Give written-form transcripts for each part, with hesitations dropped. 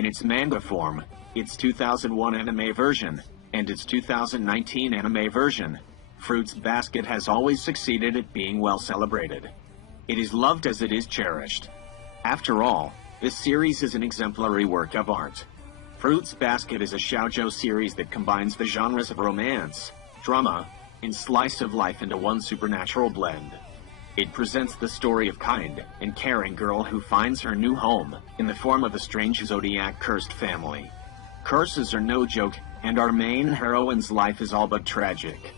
in its manga form, its 2001 anime version, and its 2019 anime version. Fruits Basket has always succeeded at being well celebrated. It is loved as it is cherished. After all, this series is an exemplary work of art. Fruits Basket is a shoujo series that combines the genres of romance, drama, and slice of life into one supernatural blend. It presents the story of kind and caring girl who finds her new home in the form of a strange zodiac-cursed family. Curses are no joke, and our main heroine's life is all but tragic.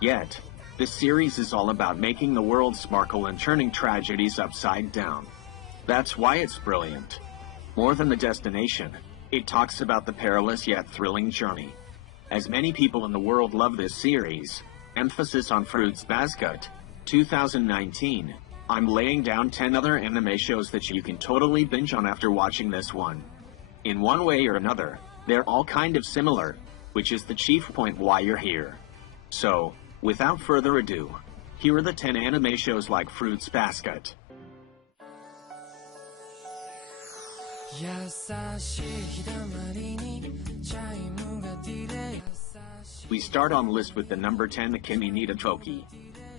Yet, this series is all about making the world sparkle and turning tragedies upside down. That's why it's brilliant. More than the destination, it talks about the perilous yet thrilling journey. As many people in the world love this series, emphasis on Fruits Basket 2019, I'm laying down 10 other anime shows that you can totally binge on after watching this one. In one way or another, they're all kind of similar, which is the chief point why you're here. So, without further ado, here are the 10 anime shows like Fruits Basket. We start on the list with the number 10, Kimi ni Toki.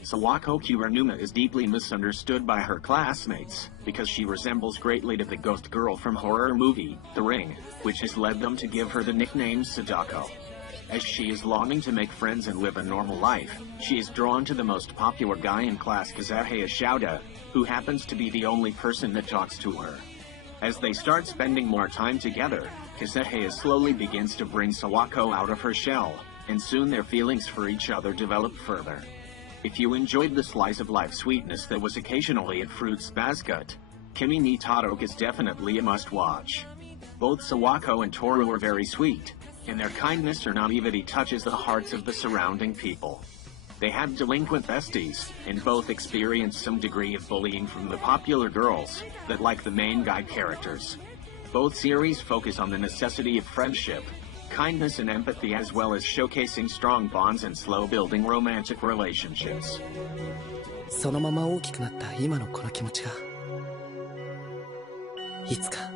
Sawako Kuranuma is deeply misunderstood by her classmates because she resembles greatly to the ghost girl from horror movie The Ring, which has led them to give her the nickname Sadako. As she is longing to make friends and live a normal life, she is drawn to the most popular guy in class, Kazuhaya Shouda, who happens to be the only person that talks to her. As they start spending more time together, Kazuhaya slowly begins to bring Sawako out of her shell, and soon their feelings for each other develop further. If you enjoyed the slice of life sweetness that was occasionally at Fruits Basket, Kimi ni Todoke is definitely a must-watch. Both Sawako and Toru are very sweet, and their kindness or naivety touches the hearts of the surrounding people. They have delinquent besties, and both experience some degree of bullying from the popular girls that like the main guy characters. Both series focus on the necessity of friendship, kindness and empathy, as well as showcasing strong bonds and slow building romantic relationships. そのまま大きくなった今のこの気持ちがいつか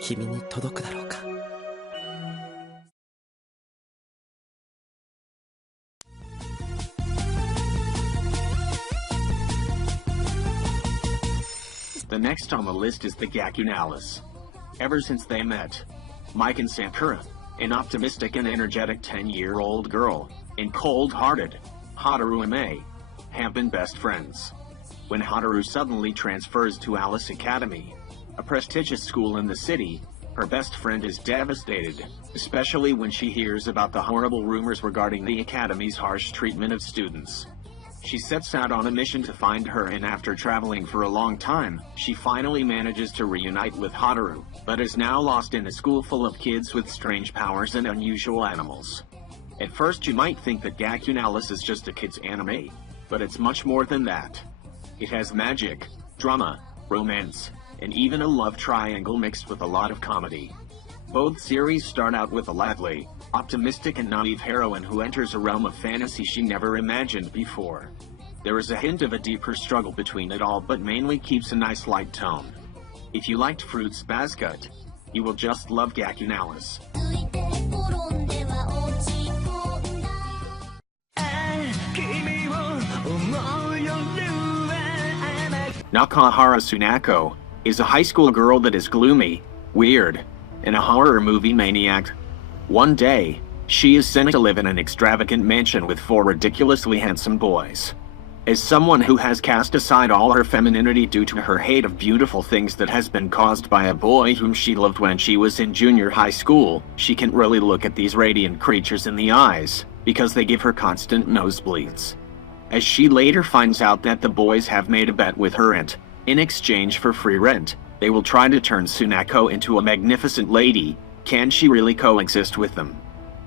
君に届くだろうか。The next on the list is the Gakunalis. Ever since they met, Mike and Sakura, an optimistic and energetic 10-year-old girl, and cold-hearted Haruo and Mei, have been best friends. When Haruo suddenly transfers to Alice Academy, a prestigious school in the city, her best friend is devastated, especially when she hears about the horrible rumors regarding the academy's harsh treatment of students. She sets out on a mission to find her, and after traveling for a long time, she finally manages to reunite with Haruo, but is now lost in a school full of kids with strange powers and unusual animals. At first you might think that Gakunalis is just a kid's anime, but it's much more than that. It has magic, drama, romance, and even a love triangle mixed with a lot of comedy. Both series start out with a lively, optimistic and naive heroine who enters a realm of fantasy she never imagined before. There is a hint of a deeper struggle between it all, but mainly keeps a nice light tone. If you liked Fruits Basket, you will just love Gakunalis. Nakahara Tsunako is a high school girl that is gloomy, weird, and a horror movie maniac. One day, she is sent to live in an extravagant mansion with 4 ridiculously handsome boys. As someone who has cast aside all her femininity due to her hate of beautiful things that has been caused by a boy whom she loved when she was in junior high school, she can't really look at these radiant creatures in the eyes, because they give her constant nosebleeds. As she later finds out that the boys have made a bet with her, and, in exchange for free rent, they will try to turn Tsunako into a magnificent lady. Can she really coexist with them?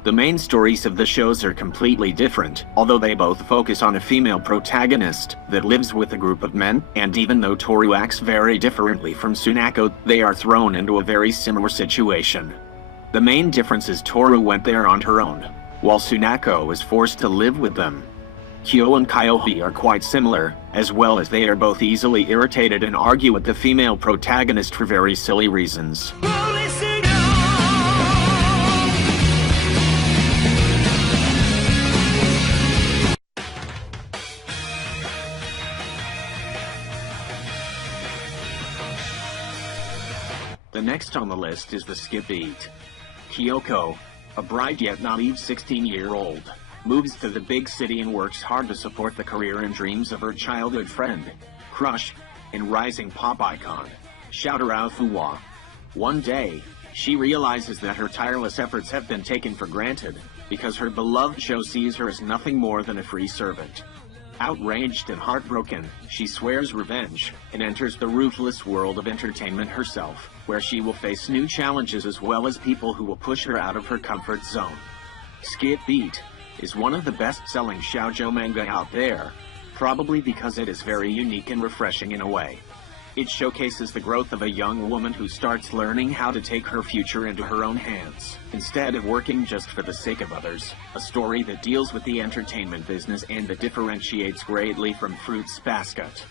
The main stories of the shows are completely different, although they both focus on a female protagonist that lives with a group of men, and even though Toru acts very differently from Tsunako, they are thrown into a very similar situation. The main difference is Toru went there on her own, while Tsunako is forced to live with them. Kyo and Kyohi are quite similar, as well as they are both easily irritated and argue with the female protagonist for very silly reasons. The next on the list is the skip beat. Kyoko, a bright yet naive 16-year-old, moves to the big city and works hard to support the career and dreams of her childhood friend, crush, and rising pop icon, Shoutaro Fuwa. One day, she realizes that her tireless efforts have been taken for granted, because her beloved show sees her as nothing more than a free servant. Outraged and heartbroken, she swears revenge, and enters the ruthless world of entertainment herself, where she will face new challenges as well as people who will push her out of her comfort zone. Skip Beat is one of the best-selling shoujo manga out there, probably because it is very unique and refreshing in a way. It showcases the growth of a young woman who starts learning how to take her future into her own hands, instead of working just for the sake of others, a story that deals with the entertainment business and that differentiates greatly from Fruits Basket.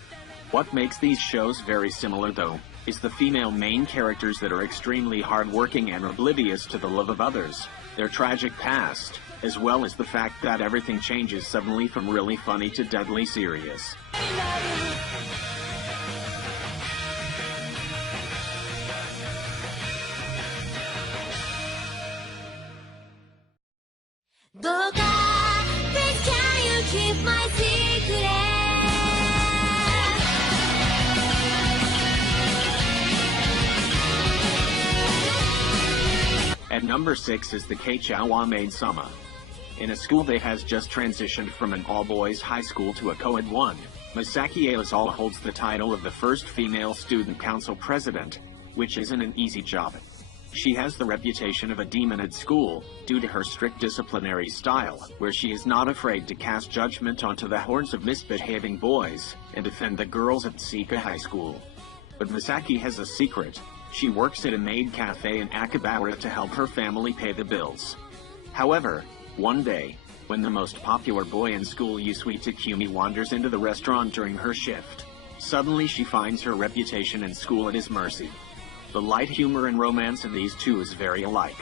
What makes these shows very similar though, is the female main characters that are extremely hardworking and oblivious to the love of others, their tragic past, as well as the fact that everything changes suddenly from really funny to deadly serious. At number 6 is the Keichawa Maid-sama. In a school that has just transitioned from an all-boys high school to a co-ed one, Misaki Aizawa holds the title of the first female student council president, which isn't an easy job. She has the reputation of a demon at school, due to her strict disciplinary style, where she is not afraid to cast judgment onto the hordes of misbehaving boys, and defend the girls at Sika High School. But Misaki has a secret. She works at a maid cafe in Akihabara to help her family pay the bills. However, one day, when the most popular boy in school, Yusui Takumi, wanders into the restaurant during her shift, suddenly she finds her reputation in school at his mercy. The light humor and romance in these two is very alike.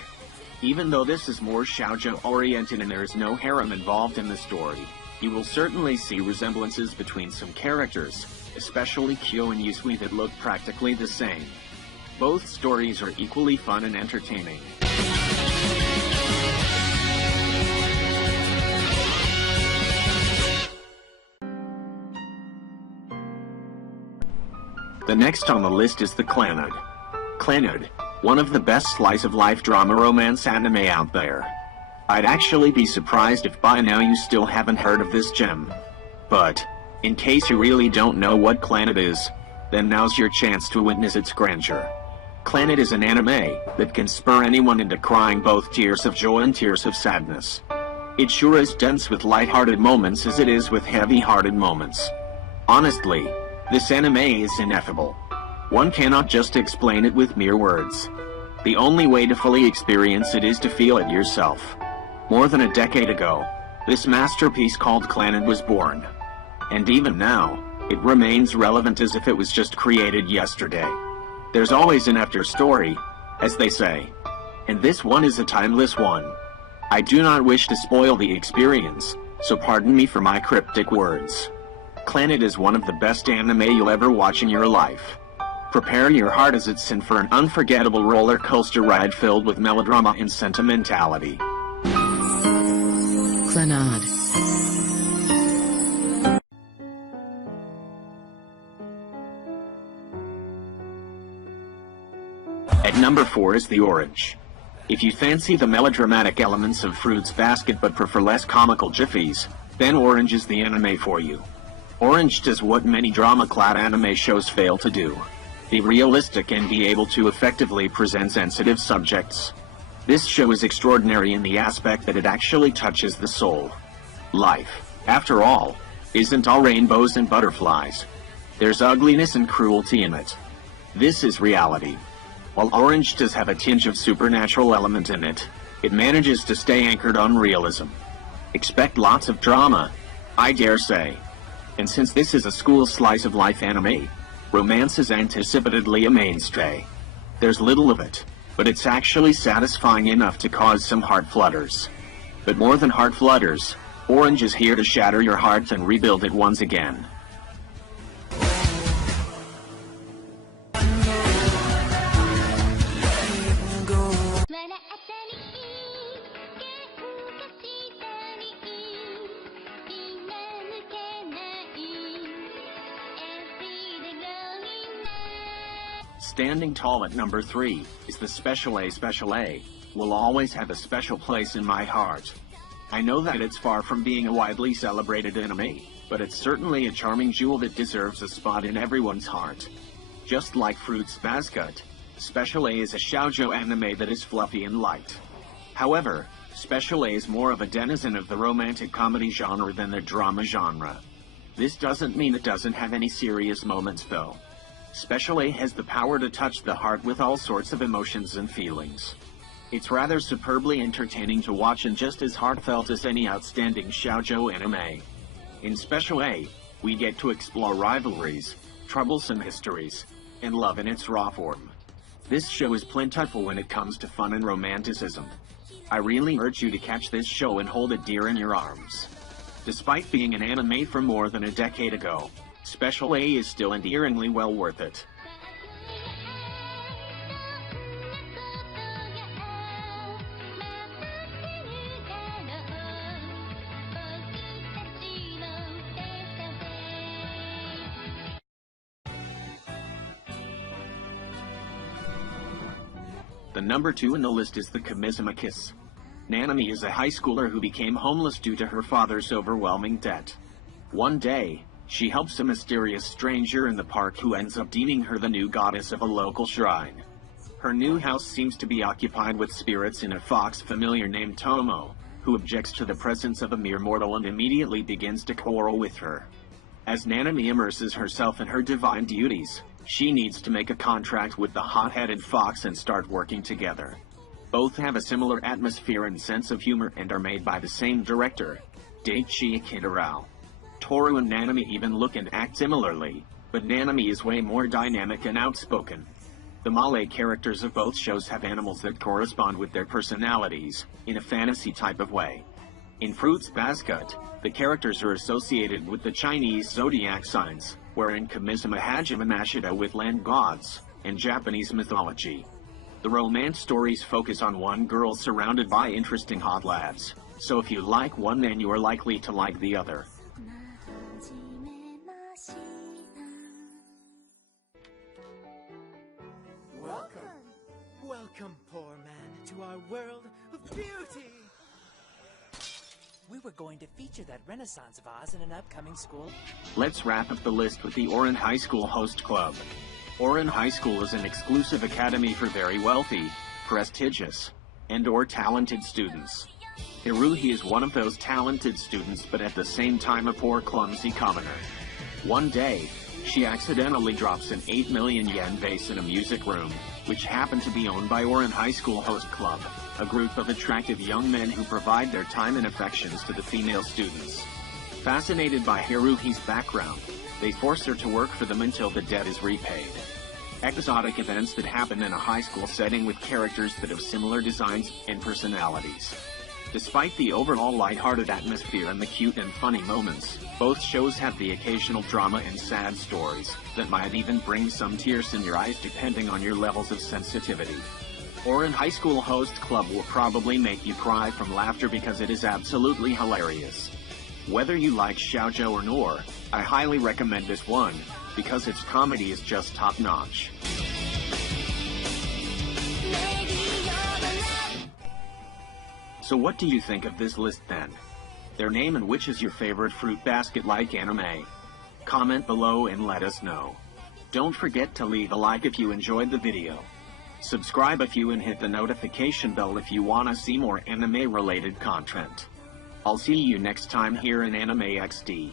Even though this is more shoujo-oriented and there is no harem involved in the story, you will certainly see resemblances between some characters, especially Kyo and Yusui, that look practically the same. Both stories are equally fun and entertaining. The next on the list is the Clannad. Clannad, one of the best slice-of-life drama romance anime out there. I'd actually be surprised if by now you still haven't heard of this gem. But, in case you really don't know what Clannad is, then now's your chance to witness its grandeur. Clannad is an anime that can spur anyone into crying both tears of joy and tears of sadness. It sure is dense with light-hearted moments as it is with heavy-hearted moments. Honestly, this anime is ineffable. One cannot just explain it with mere words. The only way to fully experience it is to feel it yourself. More than a decade ago, this masterpiece called Clannad was born. And even now, it remains relevant as if it was just created yesterday. There's always an after story, as they say. And this one is a timeless one. I do not wish to spoil the experience, so pardon me for my cryptic words. Clannad is one of the best anime you'll ever watch in your life. Prepare your heart as it's in for an unforgettable roller coaster ride filled with melodrama and sentimentality. Clannad. At number 4 is the Orange. If you fancy the melodramatic elements of Fruits Basket but prefer less comical jiffies, then Orange is the anime for you. Orange does what many drama-clad anime shows fail to do: be realistic and be able to effectively present sensitive subjects. This show is extraordinary in the aspect that it actually touches the soul. Life, after all, isn't all rainbows and butterflies. There's ugliness and cruelty in it. This is reality. While Orange does have a tinge of supernatural element in it, it manages to stay anchored on realism. Expect lots of drama, I dare say. And since this is a school slice-of-life anime, romance is anticipatedly a mainstay. There's little of it, but it's actually satisfying enough to cause some heart flutters. But more than heart flutters, Orange is here to shatter your heart and rebuild it once again. Standing tall at number 3 is the Special A. Special A will always have a special place in my heart. I know that it's far from being a widely celebrated anime, but it's certainly a charming jewel that deserves a spot in everyone's heart. Just like Fruits Basket, Special A is a shoujo anime that is fluffy and light. However, Special A is more of a denizen of the romantic comedy genre than the drama genre. This doesn't mean it doesn't have any serious moments though. Special A has the power to touch the heart with all sorts of emotions and feelings. It's rather superbly entertaining to watch and just as heartfelt as any outstanding shoujo anime. In Special A, we get to explore rivalries, troublesome histories, and love in its raw form. This show is plentiful when it comes to fun and romanticism. I really urge you to catch this show and hold it dear in your arms. Despite being an anime from more than a decade ago, Special A is still endearingly well worth it. The number 2 in the list is the Maid-sama Kiss. Nanami is a high schooler who became homeless due to her father's overwhelming debt. One day, she helps a mysterious stranger in the park who ends up deeming her the new goddess of a local shrine. Her new house seems to be occupied with spirits in a fox familiar named Tomo, who objects to the presence of a mere mortal and immediately begins to quarrel with her. As Nanami immerses herself in her divine duties, she needs to make a contract with the hot-headed fox and start working together. Both have a similar atmosphere and sense of humor and are made by the same director, Daichi Kitarao. Toru and Nanami even look and act similarly, but Nanami is way more dynamic and outspoken. The Malay characters of both shows have animals that correspond with their personalities, in a fantasy type of way. In Fruits Basket, the characters are associated with the Chinese zodiac signs, wherein Kamisama Hajime Mashita with land gods, and Japanese mythology. The romance stories focus on one girl surrounded by interesting hot lads, so if you like one then you are likely to like the other. Welcome, poor man, to our world of beauty! We were going to feature that Renaissance vase in an upcoming school. Let's wrap up the list with the Orin High School Host Club. Orin High School is an exclusive academy for very wealthy, prestigious, and/or talented students. Hiruhi is one of those talented students but at the same time a poor clumsy commoner. One day, she accidentally drops an 8 million yen vase in a music room, which happened to be owned by Orin High School Host Club, a group of attractive young men who provide their time and affections to the female students. Fascinated by Hiruhi's background, they force her to work for them until the debt is repaid. Exotic events that happen in a high school setting with characters that have similar designs and personalities. Despite the overall lighthearted atmosphere and the cute and funny moments, both shows have the occasional drama and sad stories that might even bring some tears in your eyes depending on your levels of sensitivity. Orin High School Host Club will probably make you cry from laughter because it is absolutely hilarious. Whether you like shoujo or nor, I highly recommend this one, because its comedy is just top-notch. So what do you think of this list then? Their name and which is your favorite Fruit Basket-like anime? Comment below and let us know. Don't forget to leave a like if you enjoyed the video. Subscribe if you and hit the notification bell if you wanna see more anime-related content. I'll see you next time here in Anime XD.